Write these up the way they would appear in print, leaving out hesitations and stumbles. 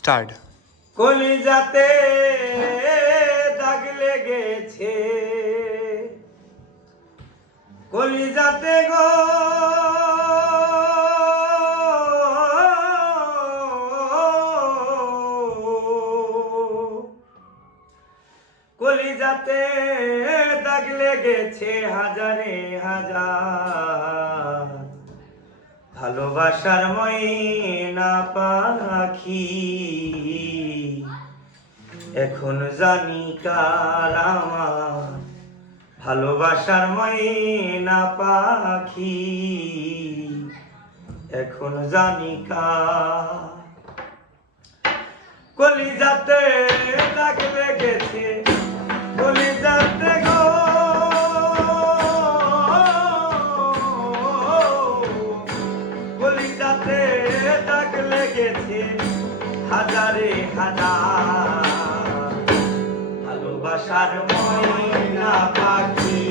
Start. কলিজাতে দাগ লেগেছে, কলিজাতে গো কলিজাতে দাগ লেগেছে হাজারে হাজার, ভালোবাসার ময়না পাখি এখন জানি কার আমার, ভালোবাসার ময়না পাখি এখন জানি কার। কলিজাতে দাগ লেগেছে, কলিজাতে গো কলিজাতে দাগ লেগেছে হাজারে হাজার, ভালোবাসার ময়না পাখি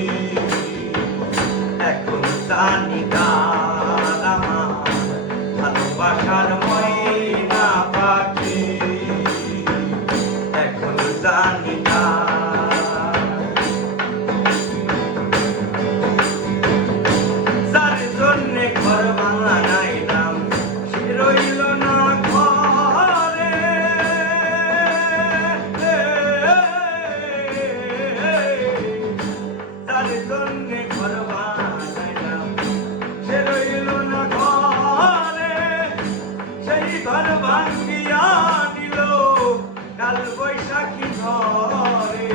এখন জানি কার আমার, ভালোবাসার ময়না পাখি এখন জানি কার। যার জন্যে ঘর বানাইলাম সে রইল না ঘরে, যার জন্যে ঘর বানাইলাম সে রইল না ঘরে, সেই ঘর ভাঙ্গিয়া দিল কাল বৈশাখী ঝড়ে।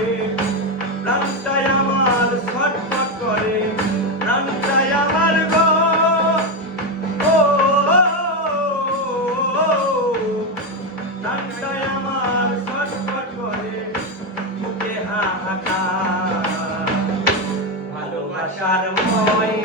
প্রাণটাই আমার ছটফট করে, প্রাণটাই আমার গো ও প্রাণটাই আমার ছটফট করে, বুকে হাহাকার, ভালোবাসার ময়